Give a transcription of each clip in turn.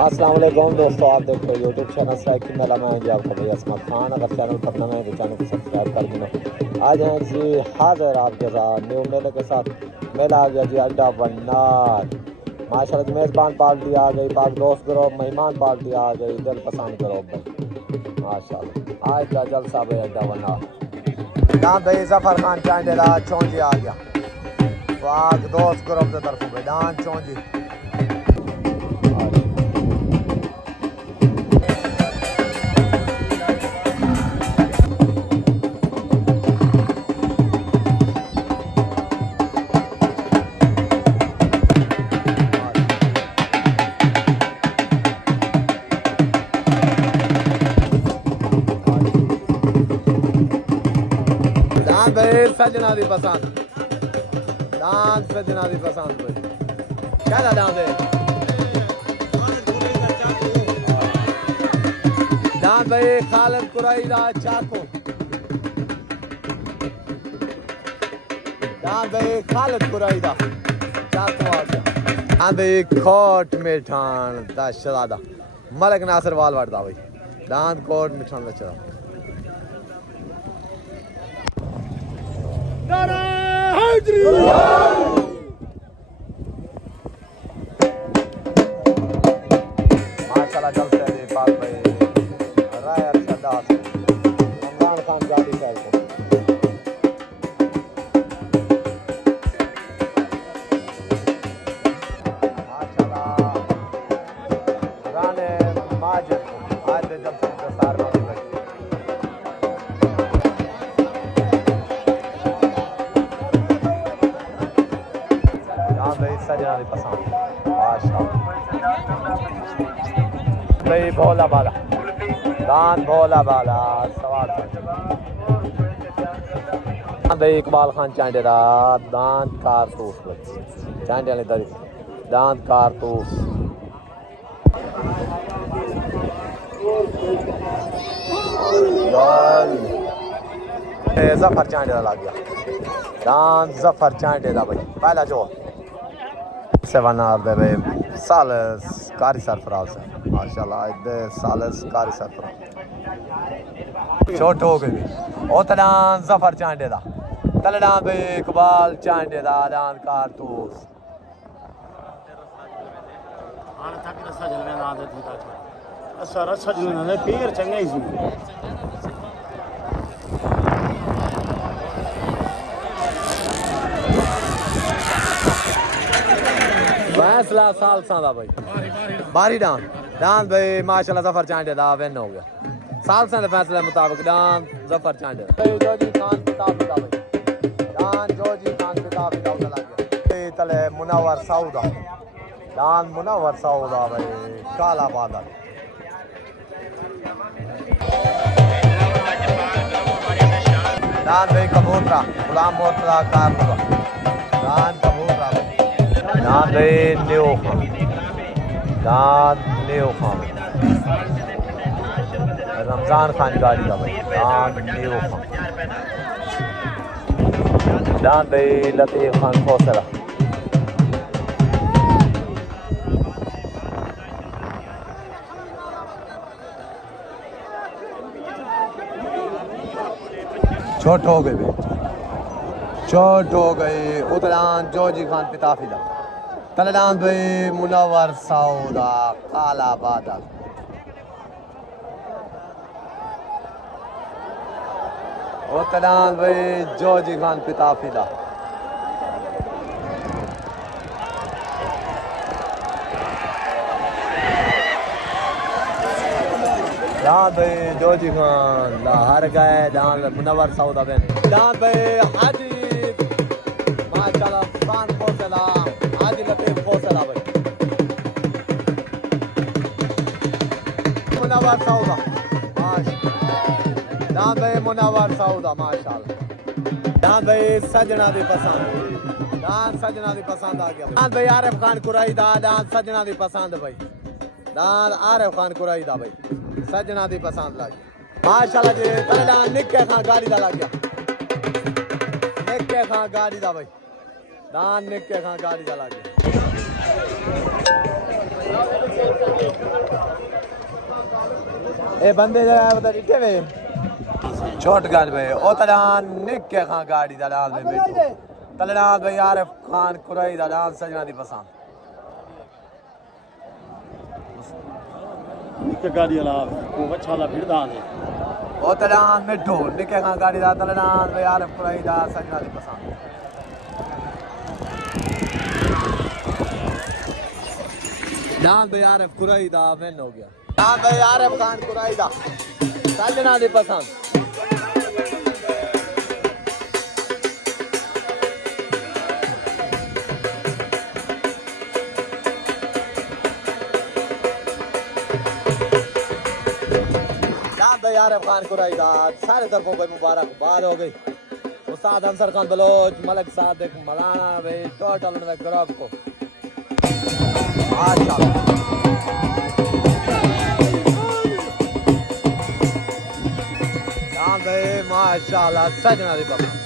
अस्सलाम वालेकुम दोस्तों, आप देख रहे हो यूट्यूब चैनल स्ट्राइक की मेला में हूँ जी आपका भाई असमत खान। अगर चैनल पर नए हैं तो चैनल को सब्सक्राइब कर देना। आज हैं जी हाजिर आपके साथ न्यू मेले के साथ। मेला आ गया जी अड्डा वन्नार। माशाल्लाह जी मेज़बान पार्टी आ गई, पाक दोस्त ग्रुप मेहमान पार्टी आ गई, दिल पसंद ग्रुप भाई माशाल्लाह। आज का जलसा भाई अड्डा वन्नार। यहाँ भाई जफर खान चांडेला चौंजी आ गया, पाक दोस्त ग्रुप की तरफ भाई डांस चौंजी। भाई सजना दी पसंद डांस, सजना दी पसंद भाई क्या डांस है डांस भाई खालिद कुरैशी दा चाको डांस भाई खालिद कुरैशी दा चाको आ गया। हाँ भाई कोट मिठान दा शरादा मलिक नासिर वाल वड़दा भाई डांस कोट मिठान दा चला माशाल्लाह जलसे दी पाक भाई राय अरशदास इमरान खान गाड़ी साहब को माशाल्लाह राने माजिद आज जलसे के सार में भाई सजना दी पसंद माशाल्लाह भाई भोला बाला दान भोला बाला सवाल भाई इकबाल खान चांडे दा दान कारतूस चांडे वाले दरी दान कारतूस जफर चांडे दा लग गया दान जफर चांडे दा भाई पहला जो सेवनार दे भाई सालस कारी सरफराज है माशाल्लाह इधर सालस कारी सरफराज छोट हो गई ओ तलान जफर चांडे दा तलडान भाई इकबाल चांडे दा दान कारतूस आने तक रसा जलने ना दे थी ताकि असा रसा जलने ना फिर चंगा ही सी फैसला साल दा भाई बारी डांस डांस भाई माशाल्लाह जफर चांडे दा विन हो गया साल सा फैसले मुताबिक डांस जफर चांडे भाई जोजी खान किताब दा भाई डांस जोजी खान किताब दा लग गया तले मुनव्वर सऊदा डांस मुनव्वर सऊदा भाई काला बादल डांस भाई कबूतरा गुलाम मोहतरा कारपुरा डांस कबूतरा दान भाई न्यू खान दान न्यू खान रमजान खान गाड़ी का भाई दान न्यू खान दान भाई लतीफ खान खोसला छोट हो गई भाई छोट हो गई उतरान जोजी खान पिताफिदा तलडान भाई मुनव्वर सऊदा काला बादल उतरान भाई जोजी खान पिताफिदा दान भाई जोजी खान हर गए दान मुनव्वर सऊदा बेन दान भाई हाजी माशाल्लाह खान खोसला हाजी लतीफ खोसला भाई मुनव्वर सऊदा माशाल्लाह दान भाई मुनव्वर सऊदा माशाल्लाह दान भाई सजना दी पसंद दान सजना दी पसंद आ गया दान भाई आरिफ खान कुरैशी दा दान सजना दी पसंद भाई दान आरिफ खान कुरैशी दा भाई सजना दी पसंद लग माशाल्लाह जी दान निक्के खान गाड़ी दा लग गया निक्के खान गाड़ी दा भाई दान निक्के खान गाड़ी दा लग गया ए बंदे जरा बता डिटे वे छोट गान भाई ओ तलान निक के खां गाड़ी दलाल में बैठो तलान भाई आरिफ खान कुरई दलाल सजना दी पसंद निक गाड़ी वाला को अच्छा ला फिरदा ने ओ तलान मिठो निक के खां गाड़ी दा तलान भाई आरिफ कुरई दा सजना दी पसंद नाम भाई आरिफ कुरई दा मैन हो गया नाम भाई आरिफ खान कुरई दा सजना दी पसंद आरिफ खान कुरई दा सारे तरफों पे मुबारकबाद हो गई उस्ताद अंसर खान बलोच मलिक सादिक मौलाना भाई टोटल उनके ग्रुप को माशाल्लाह सजना दी बाबा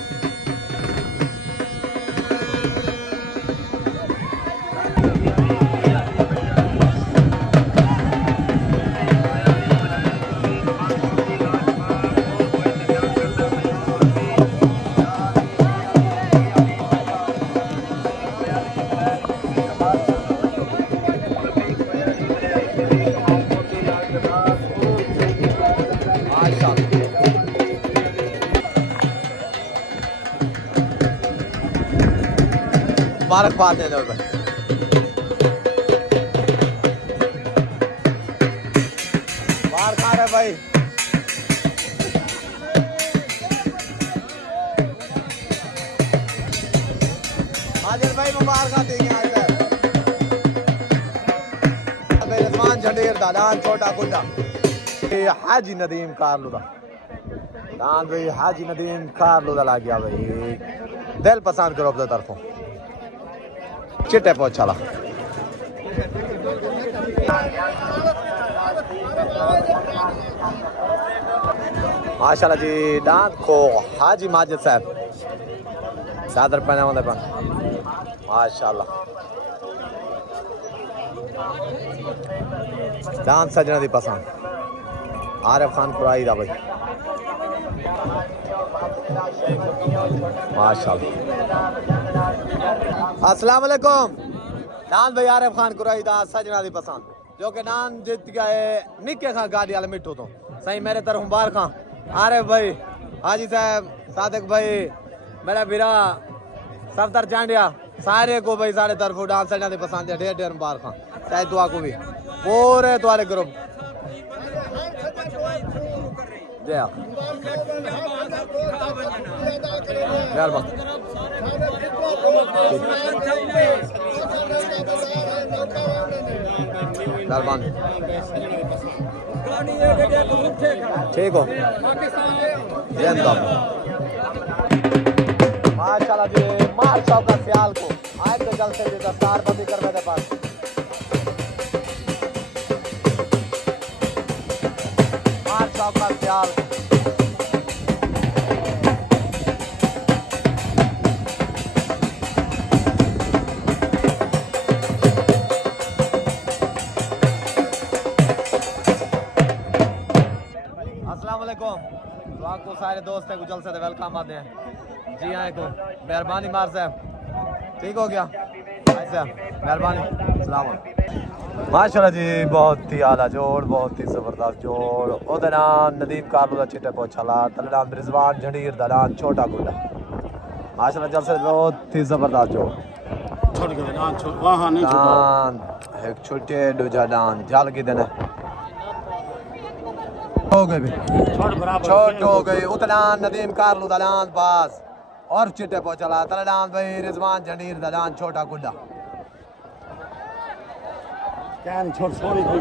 मुबारकबाद दे दो भाई बाहर खा रहे भाई हाजिर भाई मुबारक देंगे आज रिजवान झंडेर दादान छोटा गुड्डा हाजी नदीम कारलुदा दान भाई हाजी नदीम कारलुदा ला गया भाई दिल पसंद करो अपने तरफों चिट्टे पहुंचा ला माशाल्लाह जी डांस को हाजी माजिद साहब सादर पहने वाले पर माशाल्लाह डांस सजना दी पसंद आरिफ खान कुरई दा भाई माशाल्लाह अस्सलाम वालेकुम नान भाई आरिफ खान कुरई दा सजना दी पसंद जो कि नान जीत गया है निके खां गाड़ी वाले मिठू तो सही मेरे तरफ मुबारक खां आरिफ भाई हाजी साहब सादिक भाई मेरा वीरा सफदर चांडिया सारे को भाई सारे तरफ डांस सजना दी पसंद है ढेर ढेर मुबारक खां चाहे दुआ को भी पूरे तुम्हारे ग्रुप जय मेहरबानी ठीक हो माशाल्लाह जी मार साहब का ख्याल को आज तो जल्द से दस्तार बंदी कर मेरे पास मार साहब का ख्याल तो आपको सारे दोस्त है जल्द से वेलकम आते हैं जी आए को मेहरबानी मार साहब ठीक हो गया भाई साहब मेहरबानी सलाम माशाल्लाह जी बहुत ही आला जोड़ बहुत ही ज़बरदस्त जोड़ ओदे नाम नदीम कारलू दा चिट्टे पोछला तले नाम रिजवान झंडीर दलान छोटा गुड्डा माशाल्लाह जल्द से बहुत ही ज़बरदस्त जोड़ छोड़ के ना वहां नहीं छोड़ा एक छोटे दूजा दान जल के देना हो गए छोट हो गए उतना नदीम कारलू दलान पास और चिट्टे पहुंचला तलडान भाई रिजवान झंडीर दलान छोटा गुड्डा कैन छोड़ छोड़ी थी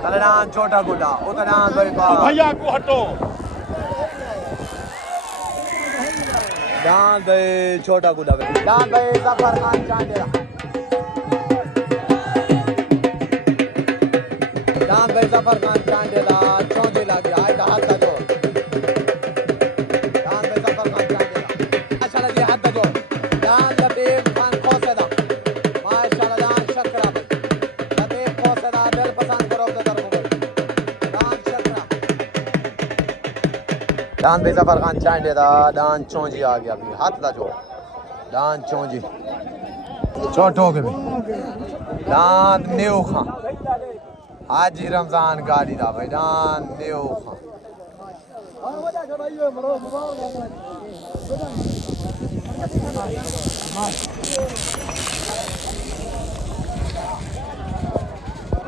तलडान छोटा गुड्डा उतना भाई भैया को हटो दान भाई छोटा गुड्डा दान भाई जफर खान चांडिया दान भाई जफर खान चांडिया चौंधी लग गया आज हाथ का जोड़ दान भाई जफर खान चांडिया माशाल्लाह जी हाथ का जोड़ दान लतीफ खान खोसेदा माशाल्लाह दान शकरा भाई लतीफ खोसेदा दिल पसंद करो अपने तरफ डान भाई जफर खान चांडे दा डान चौंजी आ गया भी हाथ दा जोड़ डान चौंजी चौट हो गए डान न्यू खान हाजी रमजान गाड़ी दा भाई डान न्यू खान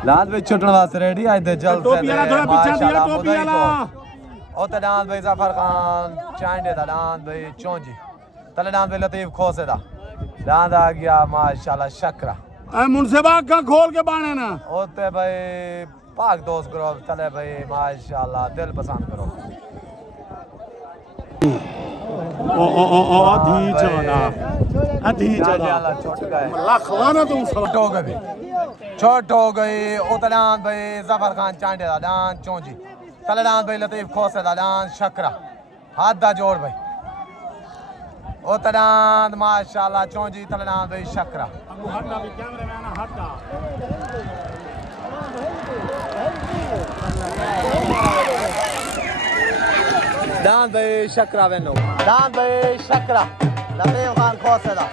लाल भाई छुटने वास्ते रेडी आज दे जल्द से माशाल्लाह खुदाई को ओ तडान भाई जफर खान चांडे दा डान भाई चौंजी तले डान भाई लतीफ खोसे दा डांद आ गया माशाल्लाह शकरा मुनसिबा का खोल के बाणे ना ओते भाई पाक दोस्त करो तले भाई माशाल्लाह दिल पसंद करो अधी चला छोट गए लखवाना तुम छोट हो गए छोट हो गई उतरान भाई जफर खान चांडे दा डान चौंजी तलडान भाई लतीफ खोसे दा डान शकरा हाथ दा जोड़ भाई उतरान माशाल्लाह चौंजी तलडान भाई शकरा हटा भी कैमरामैन हटा डान भाई शकरा वेनो डान भाई शकरा लतीफ खान खोसे दा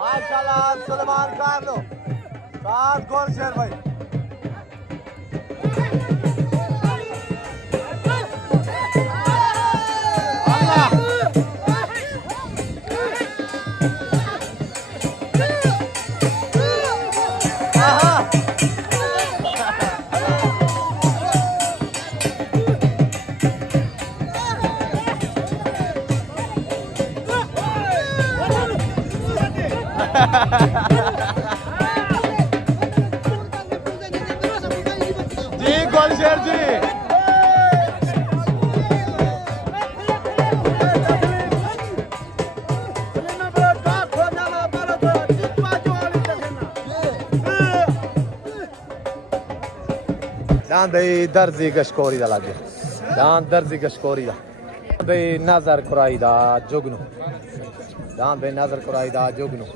माशाल्लाह सलमान खान लो सात गोल शेर भाई जी गोल शेर जी डान भाई दर्जी गशकोरी दा लागे डान दर्जी गशकोरी दा भाई नजर कुराई दा जुगनू डान भाई नजर कुराई दा जुगनू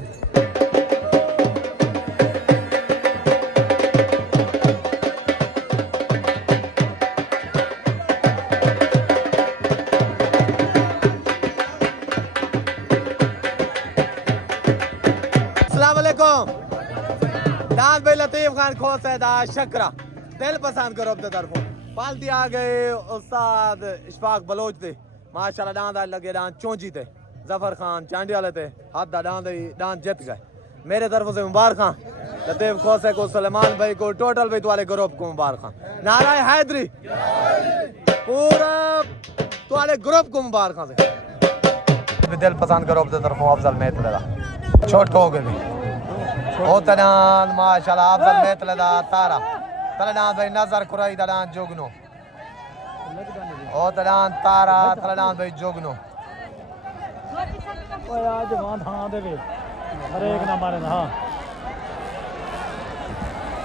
डांस भाई लतीफ खान खोस है दा शकरा दिल पसंद करो अपने तरफों पालती आ गए उस्ताद इशफाक बलोच थे माशाल्लाह डांस लगे डांस चौंजी थे जफर खान चांडी वाले थे हाथ दा डांस जीत गए मेरे तरफ से मुबारक खान लतीफ खोसे को सलेमान भाई को टोटल भाई तुम्हारे ग्रुप को मुबारक खान नाराय हैदरी पूरा तुम्हारे ग्रुप को मुबारक खान से दिल पसंद करो अपने तरफों अफजल मेहत लगा छोट हो गए ओतनान माशाल्लाह अफजल मेहत लगा तारा तलडान भाई नजर कुराई दलान जोगनो ओतनान तारा तलडान भाई जोगनो ओए आज वहां थाना दे वे हर एक ना मारे ना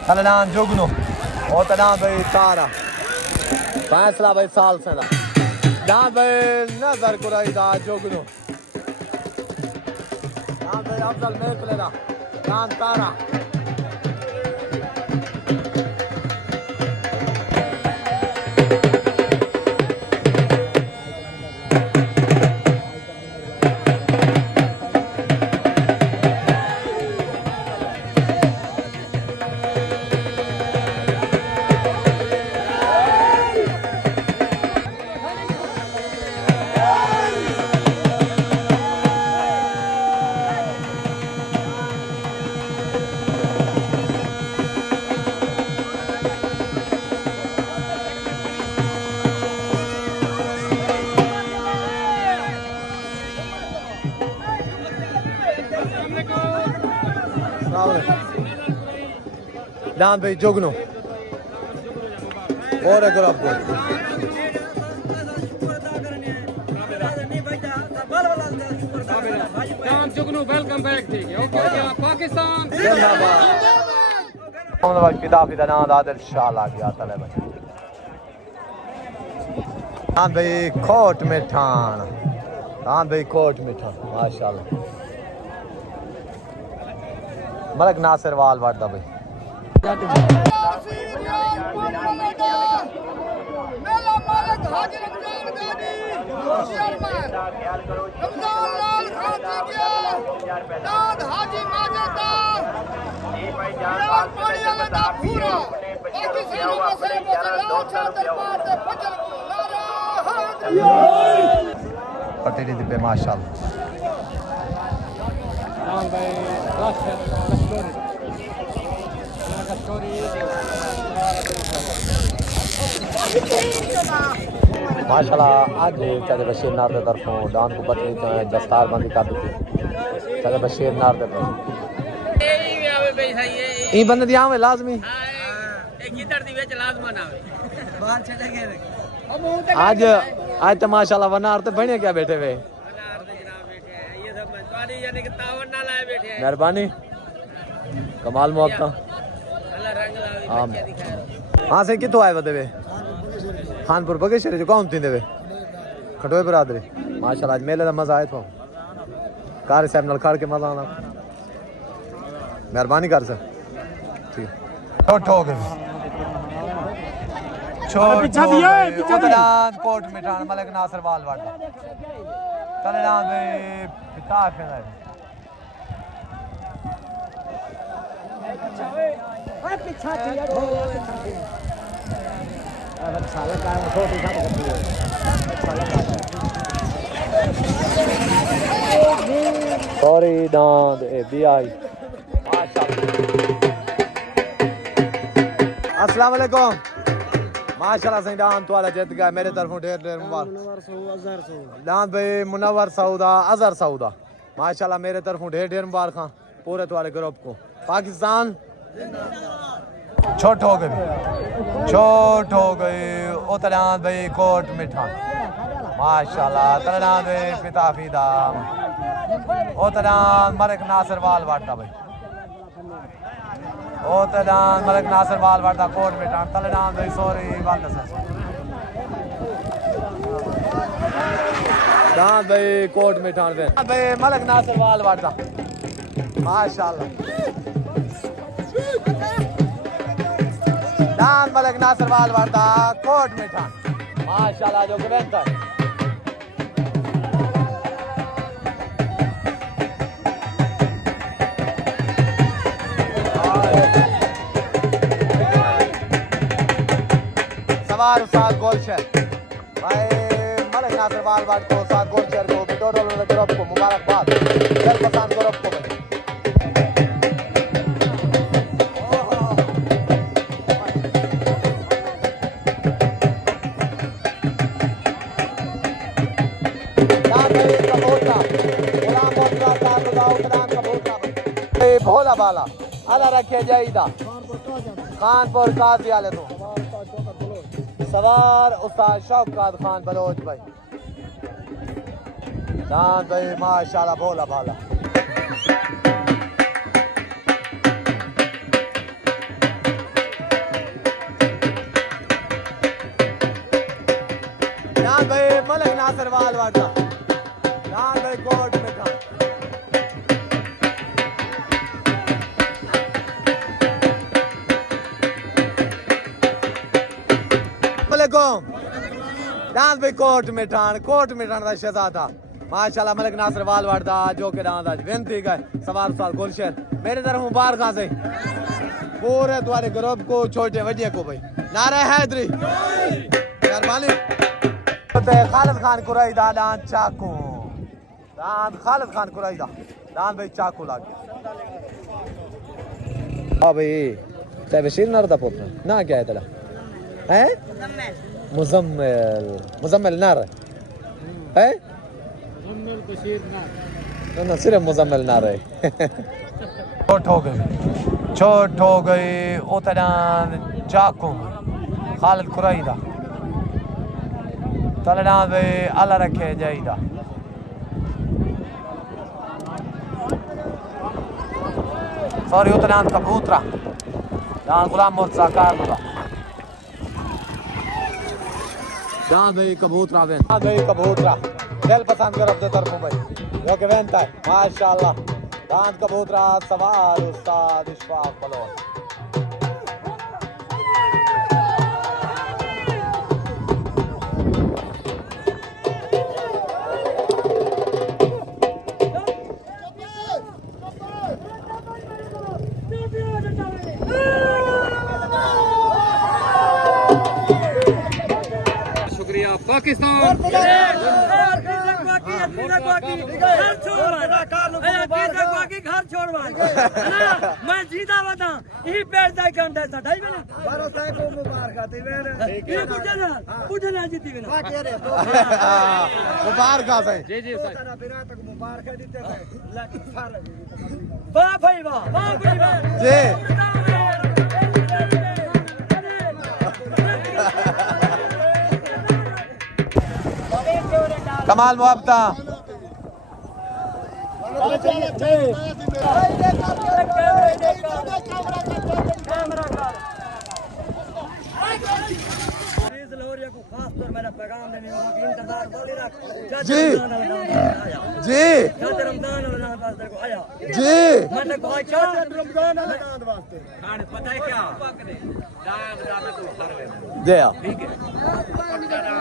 तलडान जोगनो ओतनान भाई तारा फैसला भाई साल से ना डान भाई नजर कुराई दा जोगनो डान भाई अफजल मेहत लगा डान तारा लान भाई जुगनू और ग्रुप को जुगनू वेलकम बैक ठीक है ओके पाकिस्तान जिंदाबाद फिदा फिदा ना आदिल शाह आ गया तले भाई लान भाई कोट में ठान लान भाई कोट में ठान माशाल्लाह मलक नासिर वाल वाटदा भाई पटेली दिब्बे माशाल्लाह माशाल्लाह आज चले बशीर नार के तरफों डान को पटनी दस्तार बंदी कर दी चले बशीर नार के तरफ ई बंद दिया में लाजमी आज आज तो माशाल्लाह वनार तो बने क्या बैठे हुए मेहरबानी कमाल मौका हाँ से कितों आए बदे वे खानपुर बगेश्वरी जो कौन थी देवे खटोए बरादरी माशाल्लाह आज मेले का मजा आया तो कार साहब नाल खड़ के मजा आना मेहरबानी कर सर ठीक छोट हो गए पीछा दिया पीछा कोट मिठान मलिक नासिर वाल वाटा चले ना बे पिता फेना पीछा दिया सॉरी दांद ए बी आई अस्सलाम वालेकुम माशाल्लाह सही दांद तो वाला जीत गया मेरे तरफों ढेर ढेर मुबारक दांद भाई मुनव्वर सऊदा अजहर सऊदा माशाल्लाह मेरे तरफों ढेर ढेर मुबारक पूरे तुम्हारे ग्रुप को पाकिस्तान छोट हो गई उतरान भाई कोट मिठान माशाल्लाह तरान भाई पिता फिदा उतरान मलिक नासिर वाल वाटा भाई उतरान मलिक नासिर वाल वाटा कोट मिठान तरान भाई सॉरी वाल दान भाई कोट मिठान भाई मलिक नासिर वाल वाटा माशाल्लाह दान मलिक नासिर वाल वाटा कोट मिठान माशाल्लाह जो बेहतर सवार सात गोलशहर भाई मलिक नासिर वाल वाट को सात गोलशहर को टोटल ग्रुप को मुबारकबाद दिल पसंद ग्रुप को भोला बाला अला रखे जाइदा खानपुर काजी वाले तो सवार उस्ताद शौकत खान बलोच भाई दान भाई माशाल्लाह भोला बाला दान भाई मलिक नासिर वाल वाटा दान भाई कोट में था दान भाई कोट मिठान का शहजादा माशाल्लाह मलिक नासिर वाल वाटदा जो के दान आज विन थी गए सवार साल गुलशन मेरे तरफ मुबारक से पूरे तुम्हारे ग्रुप को छोटे वडिया को भाई नारा हैदरी मेहरबानी खालिद खान कुरैदा दान चाकू दान खालिद खान कुरैदा दान भाई चाकू लाग हां भाई चाहे बशीर नरदा पुत्र ना क्या है तेरा है मुजम्मिल नार है मुजम्मिल बशीर नार ना सिर्फ मुजम्मिल नार है छोट हो गए चोट हो गई उतना चाकू खालिद कुरैदा तलना वे अला रखे जाइदा सॉरी उतना कबूतरा दान गुलाम मुर्तजा कारदा दान भाई कबूतरा वेन दान भाई कबूतरा दिल पसंद कर अपने तरफ भाई जो कि वेंता है माशाल्लाह दान कबूतरा सवार उस्ताद इशफाक बलोच शुक्रिया पाकिस्तान घर छोड़वा मैं जीता बता यही पेड़ तक घंटा सटाई मैंने 12 साल को मुबारक आते मैंने ये पूछना जीती बिना मुबारक आ सही जी जी तेरा बिना तक मुबारक देते थे वाह भाई वाह वाह भाई वाह जी कमाल मुआबता को खास तौर मेरा पैगाम देने वाला कि इंतजार बोली रख जी जी रमजान वास्ते को आया जी मैं तो भाई रमजान वास्ते पता है क्या जया ठीक है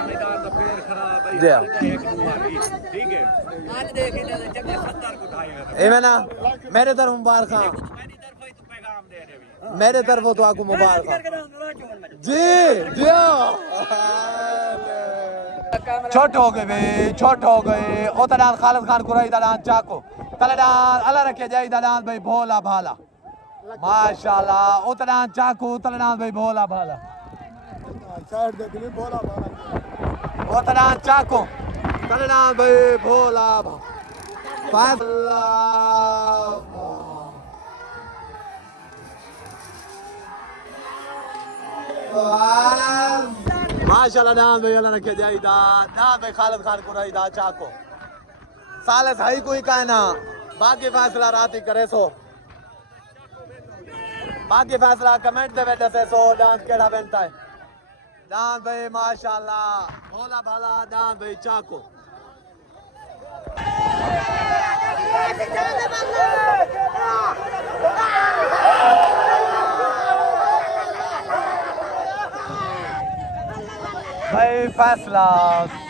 मैदान का पेड़ खराब है जया ठीक है आज देखिए जगह 70 को उठाए ए ना मेरे तरफ मुबारक मेरी तरफ ही तो पैगाम दे रहे हैं मेरे तरफ तो आपको मुबारक जी जी छोट हो गए बे छोट हो गए उतना खालिद खान कुरैदा दान चाको तलडान अल्लाह रखे जाई दान भाई भोला भाला माशाल्लाह उतना चाकू तलडान भाई भोला भाला साइड देखनी भोला भाला उतना चाकू तलडान भाई भोला भाला माशाल्लाह दान भाई अल्लाह रखे जाई दान भाई खालिद खान कुरैदा चाको साले सही कोई कहना बाकी फैसला रात ही करे सो बाकी फैसला कमेंट दे बेटे से सो डांस केड़ा बनता है दान भाई माशाल्लाह भोला भाला दान भाई चाको भाई फैसला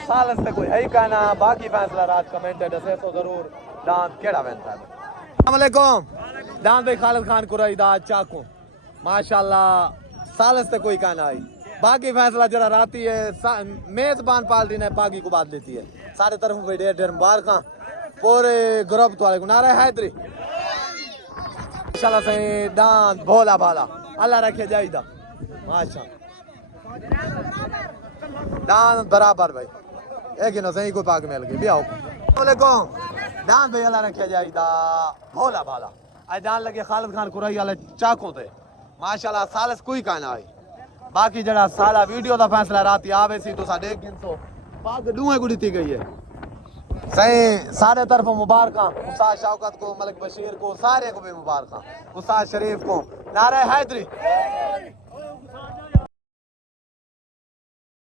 साल से कोई है कहना बाकी फैसला रात कमेंट दसे तो जरूर दांत केड़ा बनता है अस्सलाम वालेकुम दांत भाई खालिद खान कुरैदा चाकू माशाल्लाह साल से कोई कहना है बाकी फैसला जरा राती है मेजबान पार्टी ने बाकी को बात देती है सारे तरफ भाई ढेर ढेर मुबारक पूरे ग्रुप तो वाले को नारा हैदरी माशाल्लाह से दांत भोला भाला अल्लाह रखे जाइदा माशाल्लाह दान बराबर भाई एक ही ना सही को पाक मिल गई भी आओ वालेकुम दान भाई अल्लाह रखे जाइदा भोला भाला आज दान लगे खालिद खान कुरैदा वाले चाकों थे माशाल्लाह सालस कोई कहना है बाकी जड़ा साला वीडियो दा फैसला रात आवे सी तो साडे 100 पाग दूए को दी गई है सही सारे तरफ मुबारक उस्ताद शौकत को मलिक बशीर को सारे को भी मुबारक उस्ताद शरीफ को नारे हैदरी